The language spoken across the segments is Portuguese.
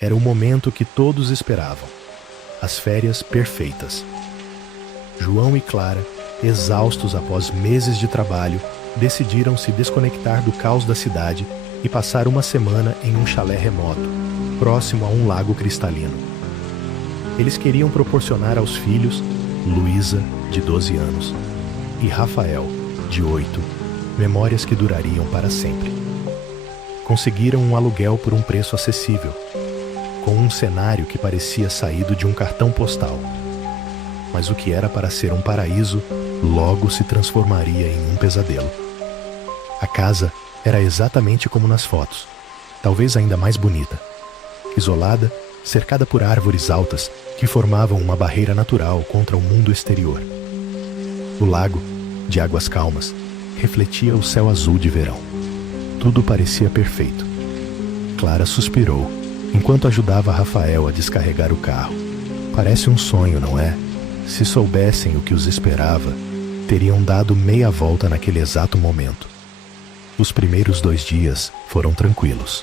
Era o momento que todos esperavam. As férias perfeitas. João e Clara, exaustos após meses de trabalho, decidiram se desconectar do caos da cidade e passar uma semana em um chalé remoto, próximo a um lago cristalino. Eles queriam proporcionar aos filhos, Luísa, de 12 anos, e Rafael, de 8, memórias que durariam para sempre. Conseguiram um aluguel por um preço acessível, com um cenário que parecia saído de um cartão postal. Mas o que era para ser um paraíso, logo se transformaria em um pesadelo. A casa era exatamente como nas fotos, talvez ainda mais bonita. Isolada, cercada por árvores altas que formavam uma barreira natural contra o mundo exterior. O lago, de águas calmas, refletia o céu azul de verão. Tudo parecia perfeito. Clara suspirou, enquanto ajudava Rafael a descarregar o carro. Parece um sonho, não é? Se soubessem o que os esperava, teriam dado meia volta naquele exato momento. Os primeiros 2 dias foram tranquilos.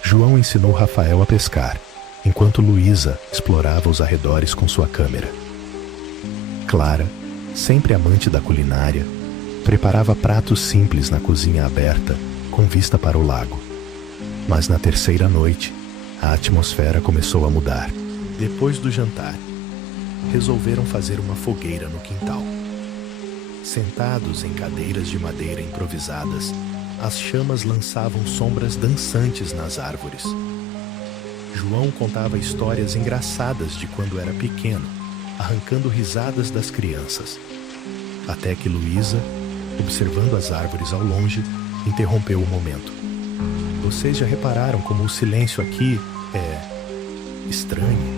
João ensinou Rafael a pescar, enquanto Luísa explorava os arredores com sua câmera. Clara, sempre amante da culinária, preparava pratos simples na cozinha aberta, com vista para o lago. Mas na terceira noite, a atmosfera começou a mudar. Depois do jantar, resolveram fazer uma fogueira no quintal. Sentados em cadeiras de madeira improvisadas, as chamas lançavam sombras dançantes nas árvores. João contava histórias engraçadas de quando era pequeno, arrancando risadas das crianças. Até que Luísa, observando as árvores ao longe, interrompeu o momento. Vocês já repararam como o silêncio aqui é estranho?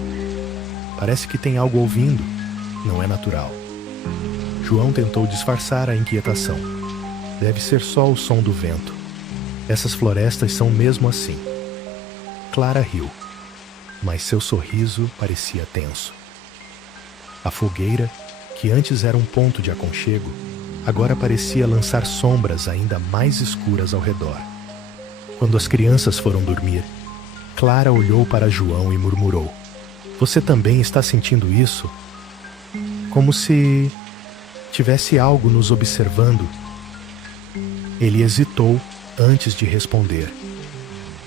Parece que tem algo ouvindo. Não é natural. João tentou disfarçar a inquietação. Deve ser só o som do vento. Essas florestas são mesmo assim. Clara riu, mas seu sorriso parecia tenso. A fogueira, que antes era um ponto de aconchego, agora parecia lançar sombras ainda mais escuras ao redor. Quando as crianças foram dormir, Clara olhou para João e murmurou: "Você também está sentindo isso? Como se tivesse algo nos observando." Ele hesitou antes de responder,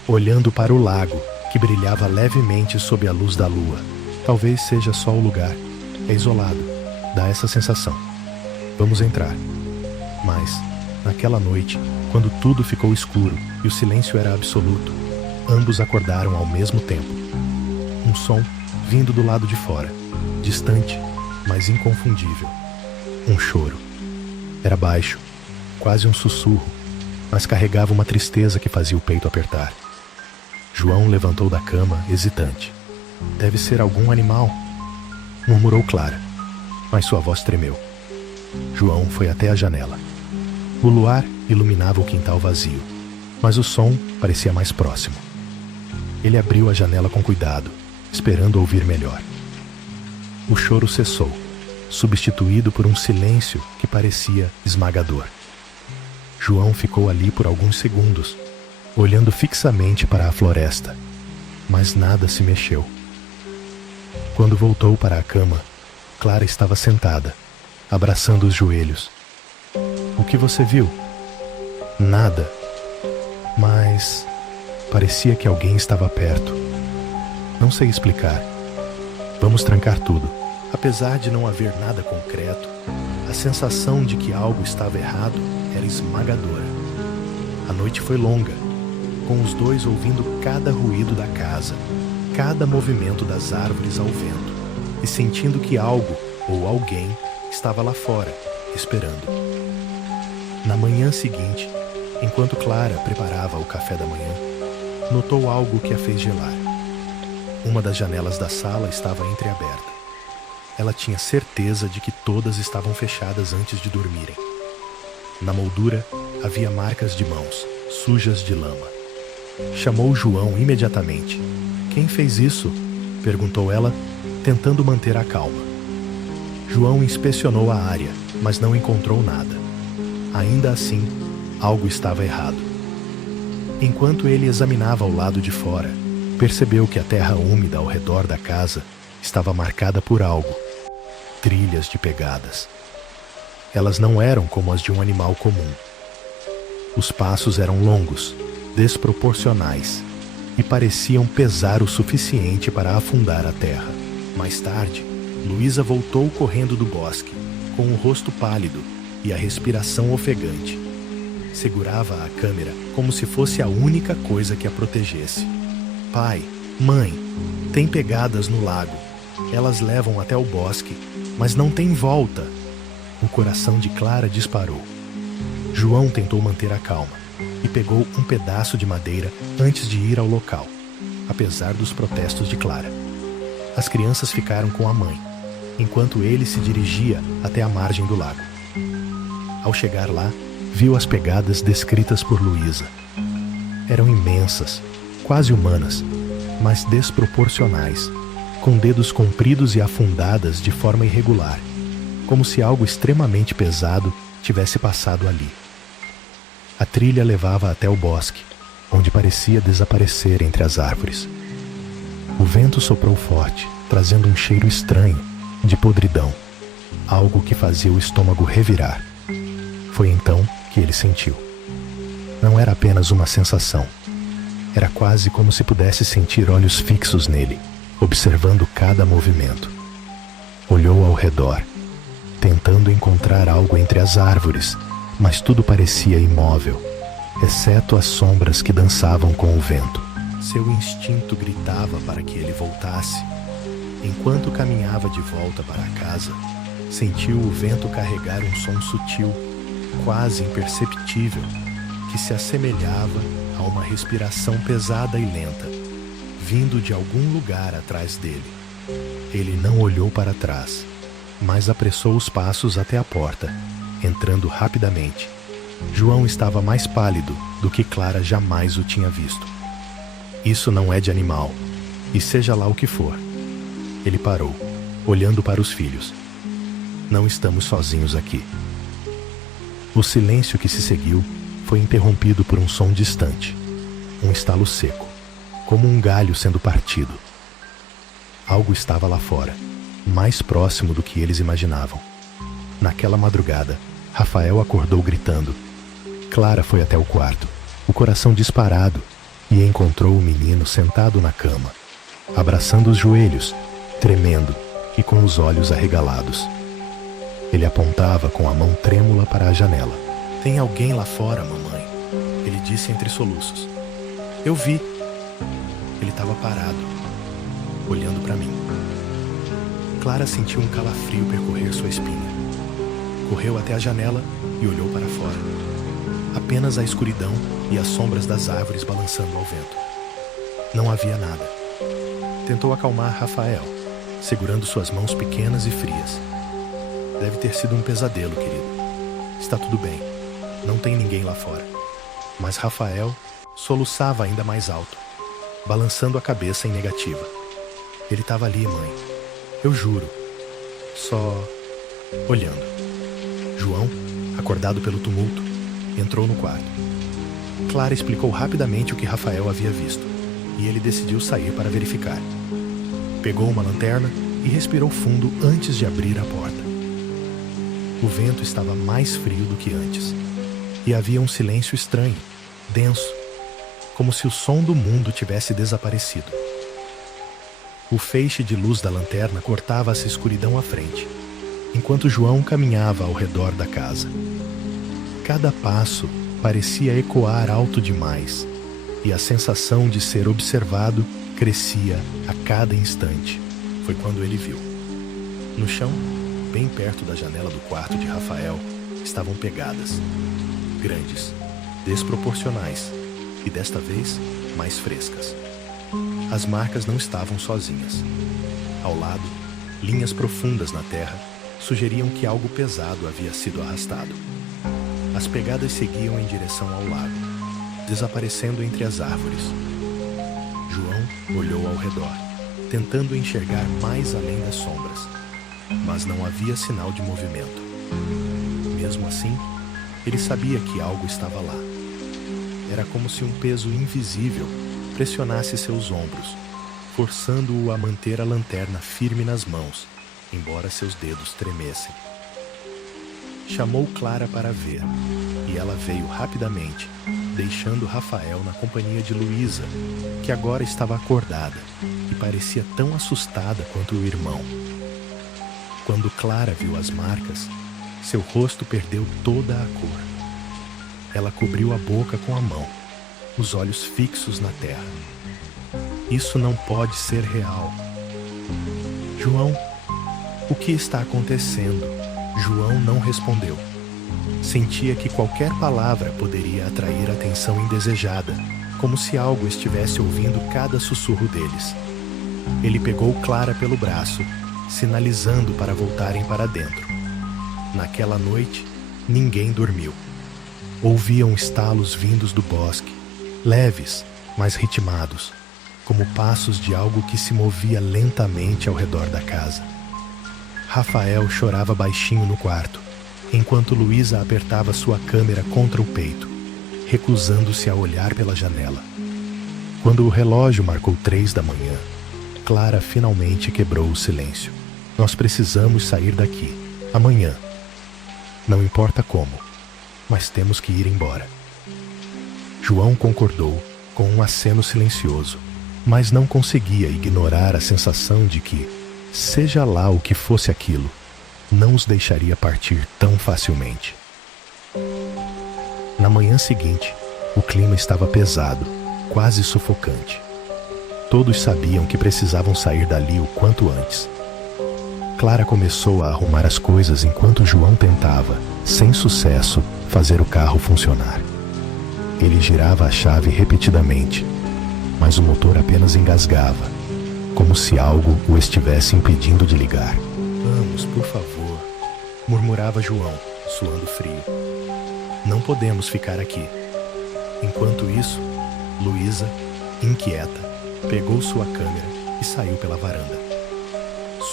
olhando para o lago, que brilhava levemente sob a luz da lua. Talvez seja só o lugar. É isolado. Dá essa sensação. Vamos entrar. Mas, naquela noite, quando tudo ficou escuro e o silêncio era absoluto, ambos acordaram ao mesmo tempo. Um som vindo do lado de fora, distante, mas inconfundível. Um choro. Era baixo, quase um sussurro, mas carregava uma tristeza que fazia o peito apertar. João levantou da cama, hesitante. "Deve ser algum animal", murmurou Clara, mas sua voz tremeu. João foi até a janela. O luar iluminava o quintal vazio, mas o som parecia mais próximo. Ele abriu a janela com cuidado, esperando ouvir melhor. O choro cessou, substituído por um silêncio que parecia esmagador. João ficou ali por alguns segundos, olhando fixamente para a floresta, mas nada se mexeu. Quando voltou para a cama, Clara estava sentada, abraçando os joelhos. "O que você viu?" "Nada. Mas parecia que alguém estava perto. Não sei explicar. Vamos trancar tudo." Apesar de não haver nada concreto, a sensação de que algo estava errado era esmagadora. A noite foi longa, com os dois ouvindo cada ruído da casa, cada movimento das árvores ao vento, e sentindo que algo ou alguém estava lá fora, esperando. Na manhã seguinte, enquanto Clara preparava o café da manhã, notou algo que a fez gelar. Uma das janelas da sala estava entreaberta. Ela tinha certeza de que todas estavam fechadas antes de dormirem. Na moldura havia marcas de mãos, sujas de lama. Chamou João imediatamente. "Quem fez isso?" perguntou ela, tentando manter a calma. João inspecionou a área, mas não encontrou nada. Ainda assim, algo estava errado. Enquanto ele examinava o lado de fora, percebeu que a terra úmida ao redor da casa estava marcada por algo, trilhas de pegadas. Elas não eram como as de um animal comum. Os passos eram longos, desproporcionais e pareciam pesar o suficiente para afundar a terra. Mais tarde, Luísa voltou correndo do bosque, com o rosto pálido e a respiração ofegante. Segurava a câmera como se fosse a única coisa que a protegesse. Pai, mãe, tem pegadas no lago. Elas levam até o bosque, mas não tem volta. O coração de Clara disparou. João tentou manter a calma e pegou um pedaço de madeira antes de ir ao local, apesar dos protestos de Clara. As crianças ficaram com a mãe, enquanto ele se dirigia até a margem do lago. Ao chegar lá, viu as pegadas descritas por Luísa. Eram imensas, quase humanas, mas desproporcionais, com dedos compridos e afundadas de forma irregular, como se algo extremamente pesado tivesse passado ali. A trilha levava até o bosque, onde parecia desaparecer entre as árvores. O vento soprou forte, trazendo um cheiro estranho, de podridão, algo que fazia o estômago revirar. Foi então que ele sentiu. Não era apenas uma sensação. Era quase como se pudesse sentir olhos fixos nele, observando cada movimento. Olhou ao redor, tentando encontrar algo entre as árvores, mas tudo parecia imóvel, exceto as sombras que dançavam com o vento. Seu instinto gritava para que ele voltasse. Enquanto caminhava de volta para casa, sentiu o vento carregar um som sutil, quase imperceptível, que se assemelhava a uma respiração pesada e lenta, vindo de algum lugar atrás dele. Ele não olhou para trás, mas apressou os passos até a porta, entrando rapidamente. João estava mais pálido do que Clara jamais o tinha visto. Isso não é de animal, e seja lá o que for. Ele parou, olhando para os filhos. Não estamos sozinhos aqui. O silêncio que se seguiu foi interrompido por um som distante, um estalo seco, como um galho sendo partido. Algo estava lá fora, mais próximo do que eles imaginavam. Naquela madrugada, Rafael acordou gritando. Clara foi até o quarto, o coração disparado, e encontrou o menino sentado na cama, abraçando os joelhos, tremendo e com os olhos arregalados. Ele apontava com a mão trêmula para a janela. "Tem alguém lá fora, mamãe", ele disse entre soluços. "Eu vi." Ele estava parado, olhando para mim. Clara sentiu um calafrio percorrer sua espinha. Correu até a janela e olhou para fora. Apenas a escuridão e as sombras das árvores balançando ao vento. Não havia nada. Tentou acalmar Rafael, segurando suas mãos pequenas e frias. "Deve ter sido um pesadelo, querido. Está tudo bem. Não tem ninguém lá fora." Mas Rafael soluçava ainda mais alto, balançando a cabeça em negativa. "Ele estava ali, mãe. Eu juro. Só olhando." João, acordado pelo tumulto, entrou no quarto. Clara explicou rapidamente o que Rafael havia visto, e ele decidiu sair para verificar. Pegou uma lanterna e respirou fundo antes de abrir a porta. O vento estava mais frio do que antes, e havia um silêncio estranho, denso, como se o som do mundo tivesse desaparecido. O feixe de luz da lanterna cortava essa escuridão à frente, enquanto João caminhava ao redor da casa. Cada passo parecia ecoar alto demais, e a sensação de ser observado crescia a cada instante. Foi quando ele viu. No chão, bem perto da janela do quarto de Rafael, estavam pegadas, grandes, desproporcionais, e desta vez, mais frescas. As marcas não estavam sozinhas. Ao lado, linhas profundas na terra sugeriam que algo pesado havia sido arrastado. As pegadas seguiam em direção ao lago, desaparecendo entre as árvores. João olhou ao redor, tentando enxergar mais além das sombras, mas não havia sinal de movimento. Mesmo assim, ele sabia que algo estava lá. Era como se um peso invisível pressionasse seus ombros, forçando-o a manter a lanterna firme nas mãos, embora seus dedos tremessem. Chamou Clara para ver, e ela veio rapidamente, deixando Rafael na companhia de Luísa, que agora estava acordada e parecia tão assustada quanto o irmão. Quando Clara viu as marcas, seu rosto perdeu toda a cor. Ela cobriu a boca com a mão, os olhos fixos na terra. Isso não pode ser real. João, o que está acontecendo? João não respondeu. Sentia que qualquer palavra poderia atrair atenção indesejada, como se algo estivesse ouvindo cada sussurro deles. Ele pegou Clara pelo braço, sinalizando para voltarem para dentro. Naquela noite, ninguém dormiu. Ouviam estalos vindos do bosque, leves, mas ritmados, como passos de algo que se movia lentamente ao redor da casa. Rafael chorava baixinho no quarto, enquanto Luísa apertava sua câmera contra o peito, recusando-se a olhar pela janela. Quando o relógio marcou 3 da manhã, Clara finalmente quebrou o silêncio. Nós precisamos sair daqui, amanhã. Não importa como, mas temos que ir embora. João concordou com um aceno silencioso, mas não conseguia ignorar a sensação de que, seja lá o que fosse aquilo, não os deixaria partir tão facilmente. Na manhã seguinte, o clima estava pesado, quase sufocante. Todos sabiam que precisavam sair dali o quanto antes. Clara começou a arrumar as coisas enquanto João tentava, sem sucesso, fazer o carro funcionar. Ele girava a chave repetidamente, mas o motor apenas engasgava, como se algo o estivesse impedindo de ligar. Vamos, por favor, murmurava João, suando frio. Não podemos ficar aqui. Enquanto isso, Luísa, inquieta, pegou sua câmera e saiu pela varanda.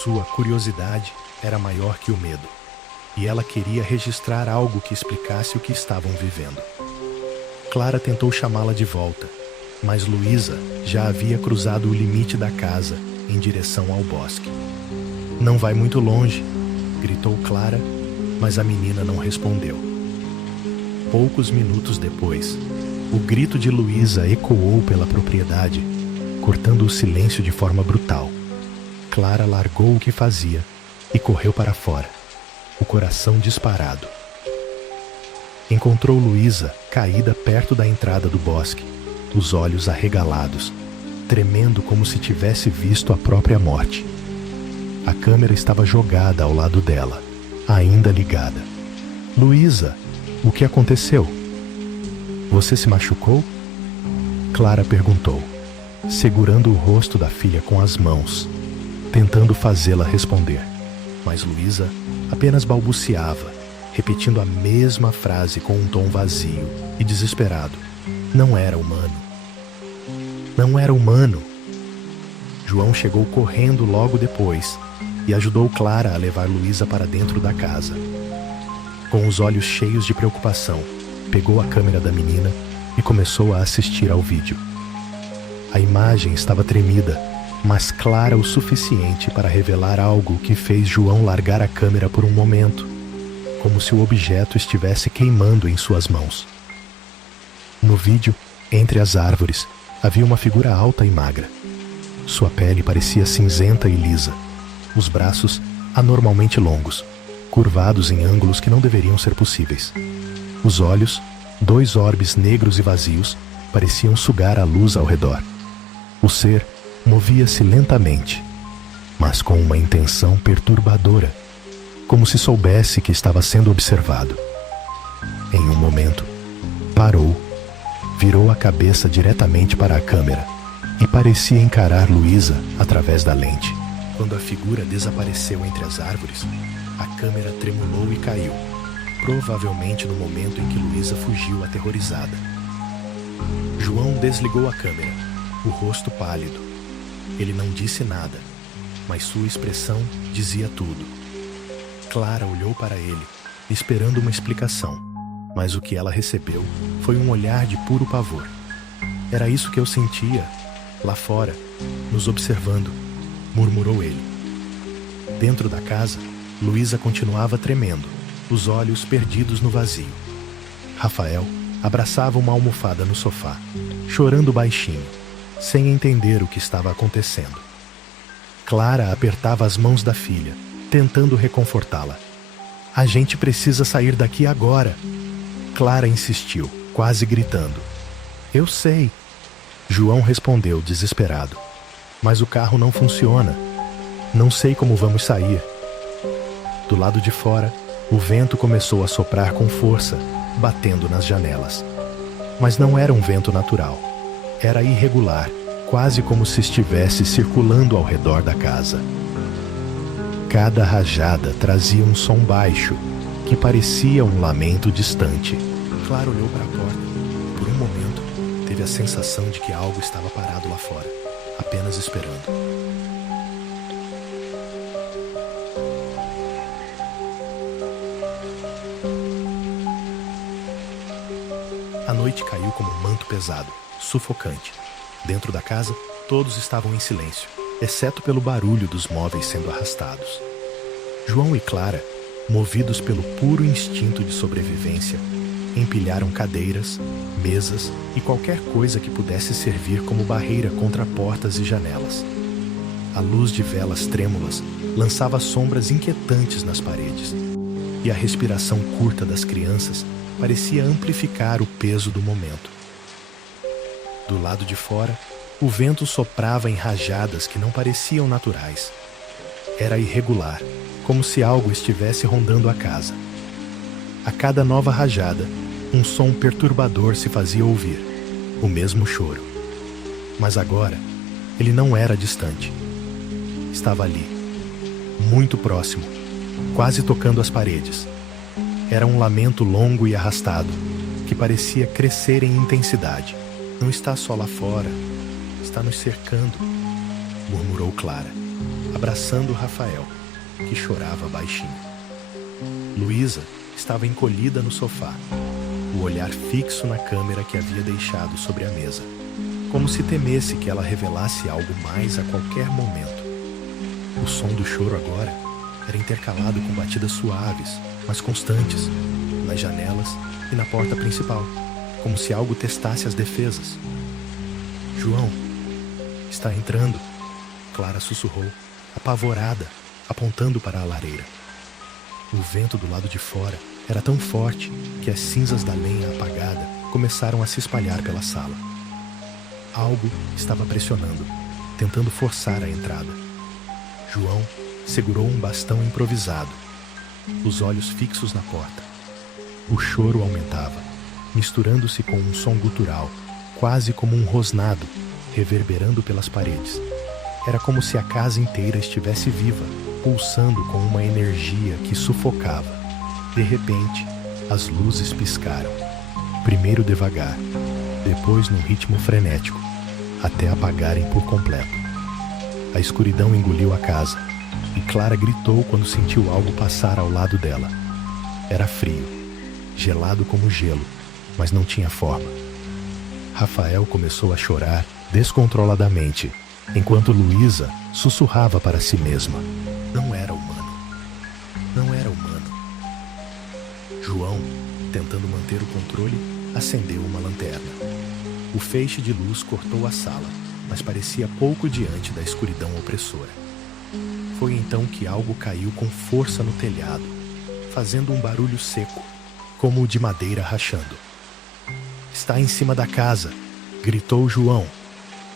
Sua curiosidade era maior que o medo, e ela queria registrar algo que explicasse o que estavam vivendo. Clara tentou chamá-la de volta, mas Luísa já havia cruzado o limite da casa em direção ao bosque. Não vai muito longe, gritou Clara, mas a menina não respondeu. Poucos minutos depois, o grito de Luísa ecoou pela propriedade, cortando o silêncio de forma brutal. Clara largou o que fazia e correu para fora, o coração disparado. Encontrou Luísa caída perto da entrada do bosque, os olhos arregalados, tremendo como se tivesse visto a própria morte. A câmera estava jogada ao lado dela, ainda ligada. Luísa, o que aconteceu? Você se machucou? Clara perguntou, segurando o rosto da filha com as mãos, tentando fazê-la responder. Mas Luísa apenas balbuciava, repetindo a mesma frase com um tom vazio e desesperado. Não era humano. Não era humano. João chegou correndo logo depois e ajudou Clara a levar Luísa para dentro da casa. Com os olhos cheios de preocupação, pegou a câmera da menina e começou a assistir ao vídeo. A imagem estava tremida, mas clara o suficiente para revelar algo que fez João largar a câmera por um momento, como se o objeto estivesse queimando em suas mãos. No vídeo, entre as árvores, havia uma figura alta e magra. Sua pele parecia cinzenta e lisa, os braços anormalmente longos, curvados em ângulos que não deveriam ser possíveis. Os olhos, 2 orbes negros e vazios, pareciam sugar a luz ao redor. O ser movia-se lentamente, mas com uma intenção perturbadora, como se soubesse que estava sendo observado. Em um momento, parou, virou a cabeça diretamente para a câmera e parecia encarar Luísa através da lente. Quando a figura desapareceu entre as árvores, a câmera tremulou e caiu, provavelmente no momento em que Luísa fugiu aterrorizada. João desligou a câmera, o rosto pálido. Ele não disse nada, mas sua expressão dizia tudo. Clara olhou para ele, esperando uma explicação, mas o que ela recebeu foi um olhar de puro pavor. Era isso que eu sentia, lá fora, nos observando, murmurou ele. Dentro da casa, Luísa continuava tremendo, os olhos perdidos no vazio. Rafael abraçava uma almofada no sofá, chorando baixinho, sem entender o que estava acontecendo. Clara apertava as mãos da filha, tentando reconfortá-la. A gente precisa sair daqui agora. Clara insistiu, quase gritando. Eu sei. João respondeu, desesperado. Mas o carro não funciona. Não sei como vamos sair. Do lado de fora, o vento começou a soprar com força, batendo nas janelas. Mas não era um vento natural. Era irregular, quase como se estivesse circulando ao redor da casa. Cada rajada trazia um som baixo, que parecia um lamento distante. Clara olhou para a porta. Por um momento, teve a sensação de que algo estava parado lá fora, apenas esperando. A noite caiu como um manto pesado, sufocante. Dentro da casa, todos estavam em silêncio, exceto pelo barulho dos móveis sendo arrastados. João e Clara, movidos pelo puro instinto de sobrevivência, empilharam cadeiras, mesas e qualquer coisa que pudesse servir como barreira contra portas e janelas. A luz de velas trêmulas lançava sombras inquietantes nas paredes, e a respiração curta das crianças parecia amplificar o peso do momento. Do lado de fora, o vento soprava em rajadas que não pareciam naturais. Era irregular, como se algo estivesse rondando a casa. A cada nova rajada, um som perturbador se fazia ouvir, o mesmo choro. Mas agora, ele não era distante. Estava ali, muito próximo, quase tocando as paredes. Era um lamento longo e arrastado, que parecia crescer em intensidade. Não está só lá fora, está nos cercando, murmurou Clara, abraçando Rafael, que chorava baixinho. Luísa estava encolhida no sofá, o olhar fixo na câmera que havia deixado sobre a mesa, como se temesse que ela revelasse algo mais a qualquer momento. O som do choro agora era intercalado com batidas suaves, mas constantes, nas janelas e na porta principal, como se algo testasse as defesas. João, está entrando, Clara sussurrou, apavorada, apontando para a lareira. O vento do lado de fora era tão forte que as cinzas da lenha apagada começaram a se espalhar pela sala. Algo estava pressionando, tentando forçar a entrada. João segurou um bastão improvisado, os olhos fixos na porta. O choro aumentava, misturando-se com um som gutural, quase como um rosnado, reverberando pelas paredes. Era como se a casa inteira estivesse viva, pulsando com uma energia que sufocava. De repente, as luzes piscaram, primeiro devagar, depois num ritmo frenético, até apagarem por completo. A escuridão engoliu a casa, e Clara gritou quando sentiu algo passar ao lado dela. Era frio, gelado como gelo, mas não tinha forma. Rafael começou a chorar descontroladamente, enquanto Luísa sussurrava para si mesma. Não era humano. Não era humano. João, tentando manter o controle, acendeu uma lanterna. O feixe de luz cortou a sala, mas parecia pouco diante da escuridão opressora. Foi então que algo caiu com força no telhado, fazendo um barulho seco, como o de madeira rachando. Está em cima da casa, gritou João.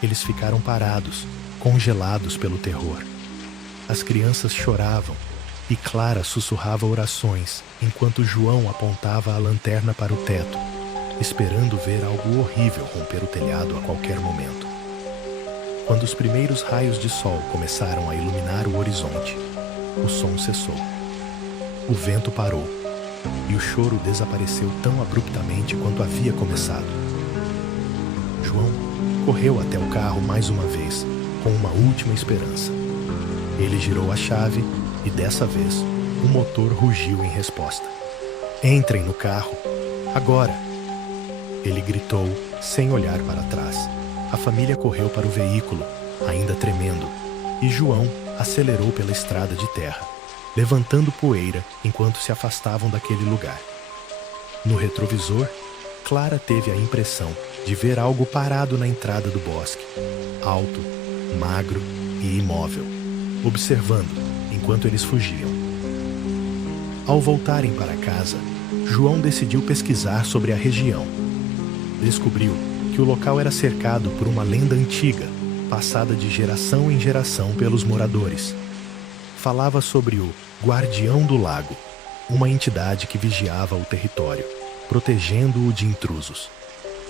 Eles ficaram parados, congelados pelo terror. As crianças choravam e Clara sussurrava orações, enquanto João apontava a lanterna para o teto, esperando ver algo horrível romper o telhado a qualquer momento. Quando os primeiros raios de sol começaram a iluminar o horizonte, o som cessou. O vento parou, e o choro desapareceu tão abruptamente quanto havia começado. João correu até o carro mais uma vez, com uma última esperança. Ele girou a chave e, dessa vez, o motor rugiu em resposta. Entrem no carro, agora! Ele gritou Sem olhar para trás, a família correu para o veículo, ainda tremendo, e João acelerou pela estrada de terra, levantando poeira enquanto se afastavam daquele lugar. No retrovisor, Clara teve a impressão de ver algo parado na entrada do bosque, alto, magro e imóvel, observando enquanto eles fugiam. Ao voltarem para casa, João decidiu pesquisar sobre a região. Descobriu que o local era cercado por uma lenda antiga, passada de geração em geração pelos moradores. Falava sobre o Guardião do Lago, uma entidade que vigiava o território, protegendo-o de intrusos.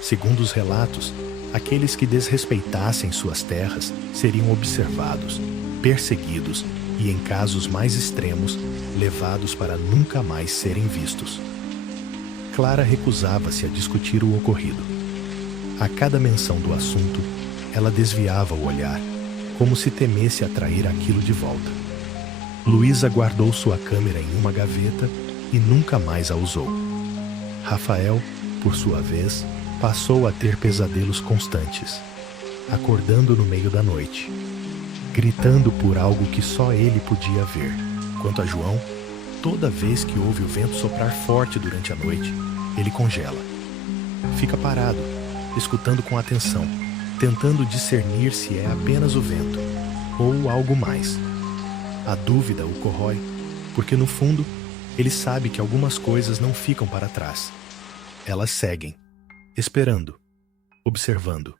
Segundo os relatos, aqueles que desrespeitassem suas terras seriam observados, perseguidos e, em casos mais extremos, levados para nunca mais serem vistos. Clara recusava-se a discutir o ocorrido. A cada menção do assunto, ela desviava o olhar, como se temesse atrair aquilo de volta. Luísa guardou sua câmera em uma gaveta e nunca mais a usou. Rafael, por sua vez, passou a ter pesadelos constantes, acordando no meio da noite, gritando por algo que só ele podia ver. Quanto a João, toda vez que ouve o vento soprar forte durante a noite, ele congela. Fica parado, escutando com atenção, tentando discernir se é apenas o vento ou algo mais. A dúvida o corrói, porque no fundo, ele sabe que algumas coisas não ficam para trás. Elas seguem, esperando, observando.